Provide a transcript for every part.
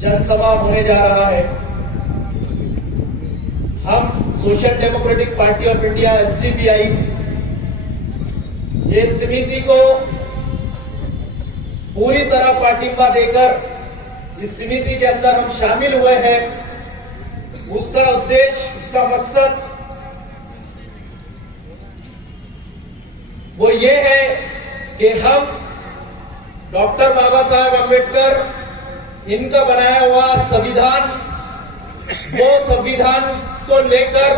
जनसभा होने जा रहा है। हम social democratic party of India SDPI ये समिति को पूरी तरह पार्टिंबा देकर इस समिति के अंदर हम शामिल हुए हैं। उसका उद्देश्य, उसका मकसद वो ये है कि हम डॉक्टर बाबा साहेब अम्बेडकर इनका बनाया हुआ संविधान, वो संविधान को लेकर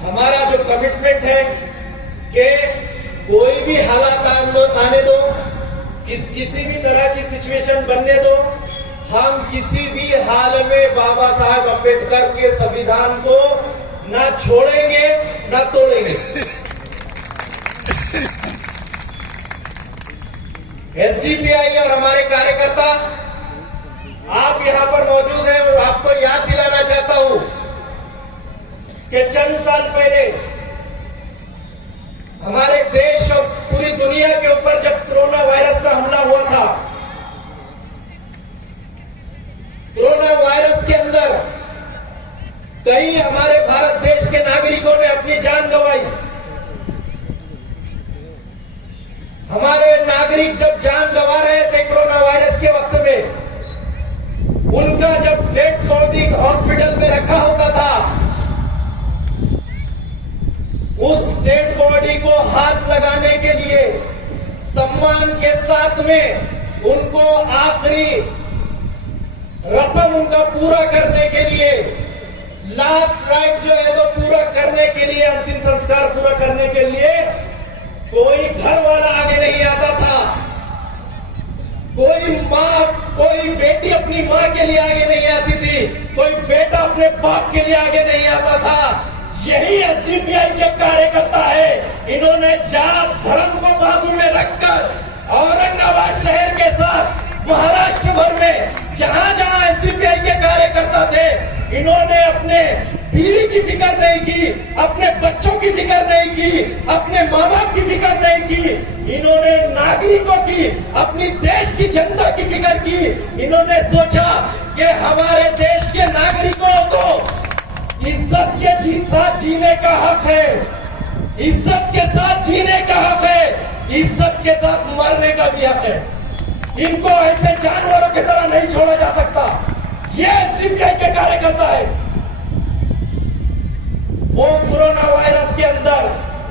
हमारा जो कमिटमेंट है कि कोई भी हालात आने दो, किसी भी तरह की सिचुएशन बनने दो, हम किसी भी हाल में बाबा साहेब अम्बेडकर के संविधान को ना छोड़ेंगे ना तोड़ेंगे। एसडीपीआई और हमारे कार्यकर्ता आप यहां पर मौजूद हैं और आपको याद दिलाना चाहता हूं कि चंद साल पहले हमारे देश और पूरी दुनिया के ऊपर जब कोरोना वायरस का हमला हुआ था, कोरोना वायरस के अंदर कई हमारे भारत देश के नागरिकों ने अपनी जान गंवाई। हमारे नागरिक जब जान गंवा रहे थे कोरोना वायरस के वक्त में, उनका जब डेड बॉडी हॉस्पिटल में रखा होता था, उस डेड बॉडी को हाथ लगाने के लिए सम्मान के साथ में उनको आखिरी रस्म उनका पूरा करने के लिए, लास्ट राइट जो है तो पूरा करने के लिए, अंतिम संस्कार पूरा करने के लिए कोई घर वाला आगे नहीं आता था, कोई माँ, कोई बेटी अपनी माँ के लिए आगे नहीं आती थी, कोई बेटा अपने बाप के लिए आगे नहीं आता था। यही एसडीपीआई के कार्यकर्ता है। इन्होंने जात धर्म को बाजू में रखकर औरंगाबाद शहर के साथ महाराष्ट्र भर में जहां जहां एसडीपीआई के कार्यकर्ता थे, इन्होंने अपने बीवी की फिक्र नहीं की, अपने बच्चों की फिक्र नहीं की, अपने माँ बाप की फिक्र नहीं की, इन्होंने नागरिकों की, अपनी देश की जनता की फिक्र की। इन्होंने सोचा कि हमारे देश के नागरिकों को इज्जत के साथ जीने का हक है, इज्जत के साथ जीने का हक है, इज्जत के साथ मरने का भी हक है। इनको ऐसे जानवरों की तरह नहीं छोड़ा जा सकता। ये एसडीपीआई के कार्यकर्ता है। वो कोरोना वायरस के अंदर,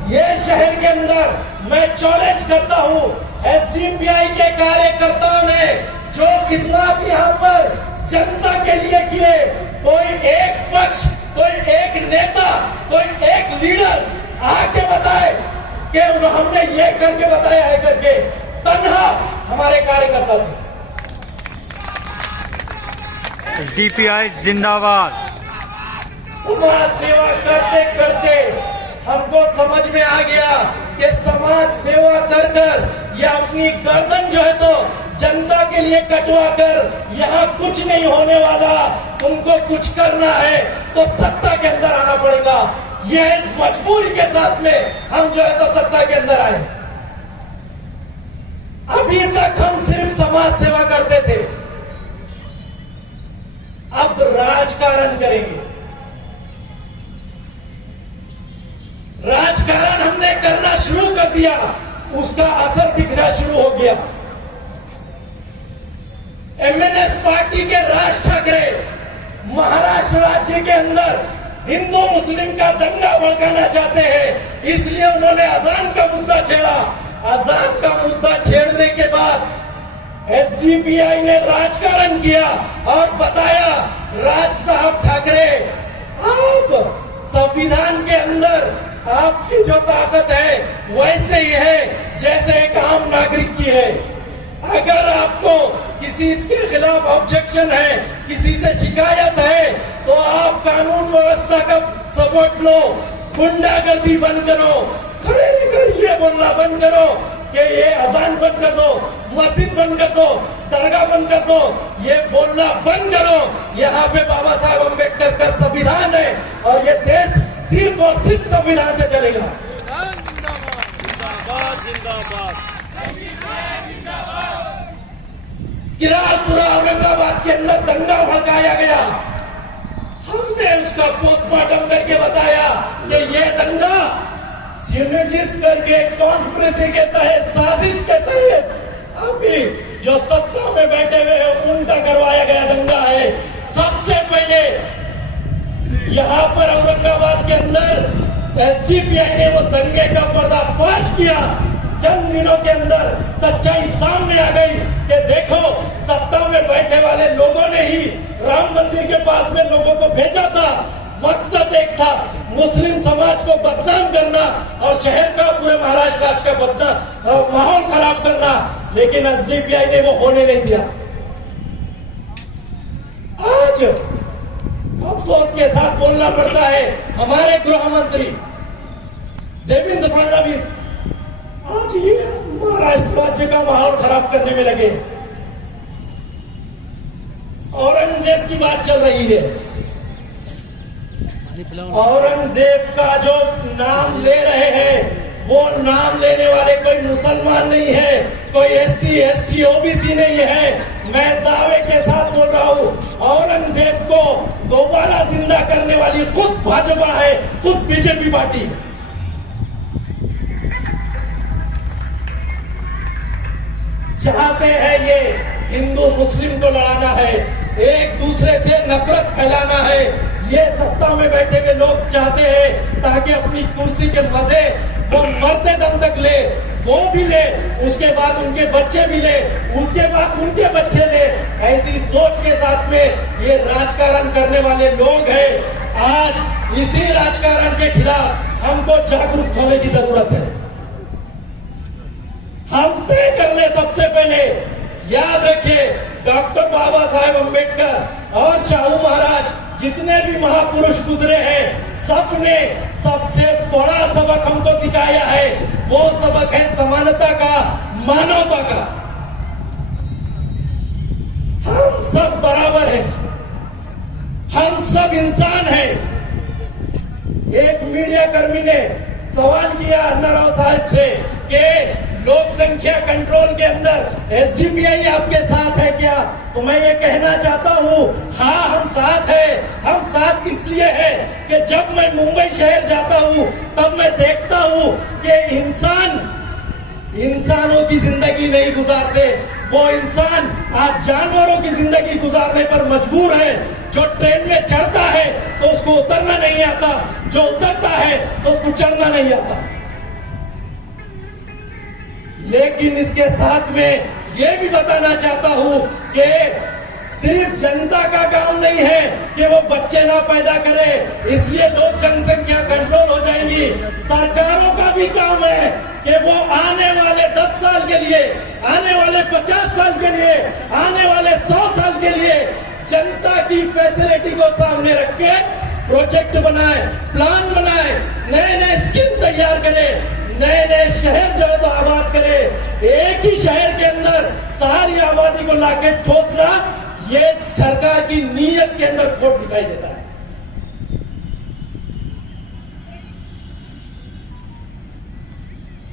ये शहर के अंदर मैं चैलेंज करता हूं, एसडीपीआई के कार्यकर्ताओं ने जो खिदमत यहाँ पर जनता के लिए किए, कोई एक पक्ष, कोई एक नेता, कोई एक लीडर आके बताए कि हमने ये करके बताया है करके, तन्हा हमारे कार्यकर्ता थे। एसडीपीआई जिंदाबाद। समाज सेवा करते करते हमको समझ में आ गया कि समाज सेवा कर कर या अपनी गर्दन जो है तो जनता के लिए कटवा कर यहाँ कुछ नहीं होने वाला। उनको कुछ करना है तो सत्ता के अंदर आना पड़ेगा। यह मजबूरी के साथ में हम जो है तो सत्ता के अंदर आए। अभी तक हम सिर्फ समाज सेवा करते थे, अब राजकारण करेंगे। राजकारण हमने करना शुरू कर दिया, उसका असर दिखना शुरू हो गया। एमएनएस पार्टी के राज ठाकरे महाराष्ट्र राज्य के अंदर हिंदू मुस्लिम का दंगा भड़काना चाहते हैं, इसलिए उन्होंने अजान का मुद्दा छेड़ा। अजान का मुद्दा छेड़ने के बाद एसडीपीआई ने राजकारण किया और बताया, राज साहब ठाकरे, आप संविधान के अंदर आपकी जो ताकत है वैसे ही है जैसे एक आम नागरिक की है। अगर आपको किसी के खिलाफ ऑब्जेक्शन है, किसी से शिकायत है, तो आप कानून व्यवस्था का सपोर्ट लो, गुंडागर्दी बंद करो, खड़े रहकर ये बोलना बंद करो कि ये अजान बंद कर दो, मस्जिद बंद कर दो, दरगाह बंद कर दो, ये बोलना बंद करो। यहाँ पे बाबा साहब अम्बेडकर का संविधान है और ये देश सिर्फ और सिर्फ संविधान से चलेगा। किरातपुरा औरंगाबाद के अंदर दंगा हुआ करवाया गया। हमने उसका पोस्टमार्टम करके बताया कि ये दंगा सुनिश्चित करके कॉन्स्पिरेसी के तहत, साजिश के तहत अभी जो सत्ता में बैठे हुए हैं उनका करवाया गया दंगा है। सबसे पहले यहाँ पर औरंगाबाद के अंदर एसडीपीआई ने वो दंगे का पर्दाफाश किया। चंद दिनों के अंदर सच्चाई सामने आ गई कि देखो, सत्ता में बैठे वाले लोगों ने ही राम मंदिर के पास में लोगों को भेजा था। मकसद एक था, मुस्लिम समाज को बदनाम करना और शहर का, पूरे महाराष्ट्र राज्य का बदनाम माहौल खराब करना, लेकिन एसडीपीआई ने वो होने नहीं दिया। आज अफसोस के साथ बोलना पड़ता है, हमारे गृह मंत्री देवेंद्र फडणवीस आज ये महाराष्ट्र राज्य का माहौल खराब करने में लगे। औरंगजेब की बात चल रही है। औरंगजेब का जो नाम ले रहे हैं, वो नाम लेने वाले कोई मुसलमान नहीं है, कोई एससी एसटी ओबीसी नहीं है। मैं दावे के साथ बोल रहा हूँ, औरंगजेब को दोबारा जिंदा करने वाली खुद भाजपा है, खुद बीजेपी पार्टी। चाहते हैं ये हिंदू मुस्लिम को लड़ाना है, एक दूसरे से नफरत फैलाना है। ये सत्ता में बैठे हुए लोग चाहते हैं ताकि अपनी कुर्सी के मजे वो मरते दम तक ले, वो भी ले, उसके बाद उनके बच्चे भी ले, उसके बाद उनके बच्चे ले। ऐसी सोच के साथ में ये राजकारण करने वाले लोग हैं। आज इसी राजकारण के खिलाफ हमको जागरूक होने की जरूरत है। हम तय कर ले, सबसे पहले याद रखिए, डॉक्टर बाबा साहेब अम्बेडकर और शाहू महाराज जितने भी महापुरुष गुजरे हैं, सबने सबसे बड़ा सबक हमको सिखाया है। वो सबक है समानता का, मानवता का। हम सब बराबर हैं, हम सब इंसान हैं। एक मीडिया कर्मी ने सवाल किया अन्ना राव साहब से कि लोक संख्या कंट्रोल के अंदर एसडीपीआई आपके साथ है क्या? तो मैं ये कहना चाहता हूँ, हाँ हम साथ हैं। हम साथ इसलिए है कि जब मैं मुंबई शहर जाता हूँ तब मैं देखता हूँ कि इंसानों की जिंदगी नहीं गुजारते, वो इंसान आज जानवरों की जिंदगी गुजारने पर मजबूर है। जो ट्रेन में चढ़ता है तो उसको उतरना नहीं आता, जो उतरता है तो उसको चढ़ना नहीं आता। लेकिन इसके साथ में ये भी बताना चाहता हूँ कि सिर्फ जनता का काम नहीं है कि वो बच्चे ना पैदा करे, इसलिए तो जनसंख्या कंट्रोल हो जाएगी। सरकारों का भी काम है कि वो आने वाले 10 साल के लिए, आने वाले 50 साल के लिए, आने वाले 100 साल के लिए जनता की फैसिलिटी को सामने रख के प्रोजेक्ट बनाए, प्लान बनाए, नए नए स्कीम तैयार करे, नए नए शहर जो है तो आबाद करे। एक ही शहर के अंदर सारी आबादी को लाके ठोसना, ये सरकार की नीयत के अंदर खोट दिखाई देता है।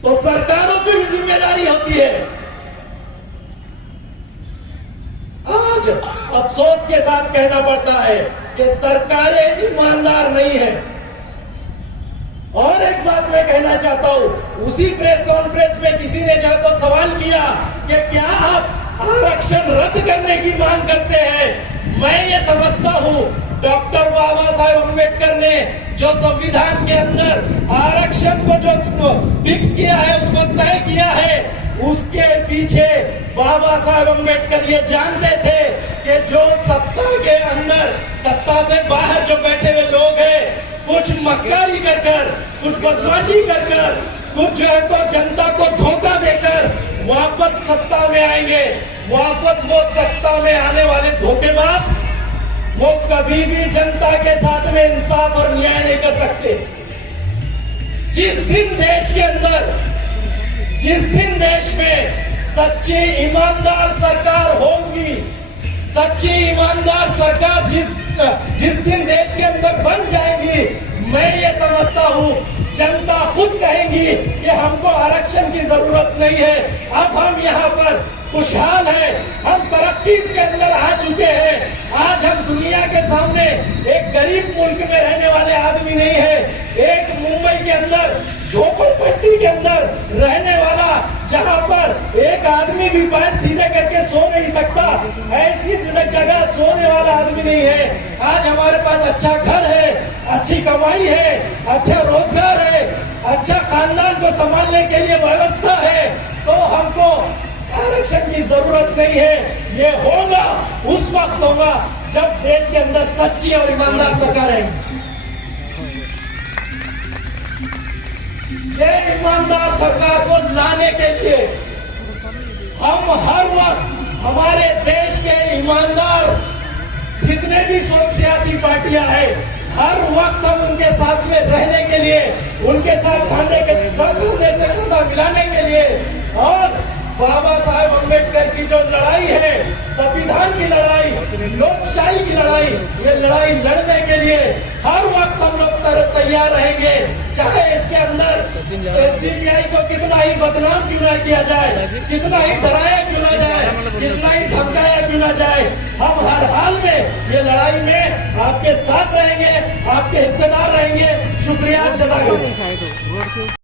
तो सरकारों की भी जिम्मेदारी होती है। आज अफसोस के साथ कहना पड़ता है कि सरकारें ईमानदार नहीं है। और एक बात मैं कहना चाहता हूँ, उसी प्रेस कॉन्फ्रेंस में किसी ने जो तो सवाल किया कि क्या आप आरक्षण रद्द करने की मांग करते हैं? मैं ये समझता हूँ, डॉक्टर बाबा साहेब अम्बेडकर ने जो संविधान के अंदर आरक्षण को जो फिक्स किया है, उसको तय किया है, उसके पीछे बाबा साहेब अम्बेडकर ये जानते थे कि जो सत्ता के अंदर, सत्ता से बाहर जो बैठे हुए लोग हैं, कुछ मक्कारी कर, कुछ बदमाशी कर, कुछ जो है तो जनता को धोखा देकर वापस सत्ता में आएंगे। वापस वो सत्ता में आने वाले धोखेबाज, वो कभी भी जनता के साथ में इंसाफ और न्याय नहीं कर सकते। जिस दिन देश के अंदर, जिस दिन देश में सच्ची ईमानदार सरकार होगी, सच्ची ईमानदार सरकार जिस दिन देश के अंदर बन जाएगी, मैं ये समझता हूँ जनता खुद कहेंगी कि हमको आरक्षण की जरूरत नहीं है, अब हम यहाँ पर खुशहाल हैं, हम तरक्की के अंदर आ चुके हैं। आज जब दुनिया के सामने एक गरीब मुल्क में रहने वाले आदमी नहीं है, एक मुंबई के अंदर झोपड़पट्टी के अंदर रहने वाला, जहां पर एक आदमी भी पैर सीधे करके सो नहीं सकता, ऐसी जगह सोने वाला आदमी नहीं है। आज हमारे पास अच्छा घर है, अच्छी कमाई है, अच्छा रोजगार है, अच्छा खानदान को संभालने के लिए व्यवस्था है, तो हमको आरक्षण की जरूरत नहीं है। ये होगा उस वक्त होगा जब देश के अंदर सच्ची और ईमानदार सरकार है। ये ईमानदार सरकार को लाने के लिए हम हर वक्त हमारे देश के ईमानदार जितने भी सियासी पार्टियां हैं, हर वक्त हम उनके साथ में रहने के लिए, उनके साथ खाने से कंधा मिलाने के लिए और बाबा साहेब अम्बेडकर की जो लड़ाई है, संविधान की लड़ाई, लोकशाही की लड़ाई, ये लड़ाई लड़ने के लिए हर वक्त हम लोग तैयार रहेंगे। चाहे इसके अंदर एसडीपीआई को कितना ही बदनाम क्यों न किया जाए, कितना ही डराया क्यों न जाए, कितना ही धमकाया क्यों न जाए, हम हर हाल में ये लड़ाई में आपके साथ रहेंगे, आपके हिस्सेदार रहेंगे। शुक्रिया, जज़ाकल्लाह।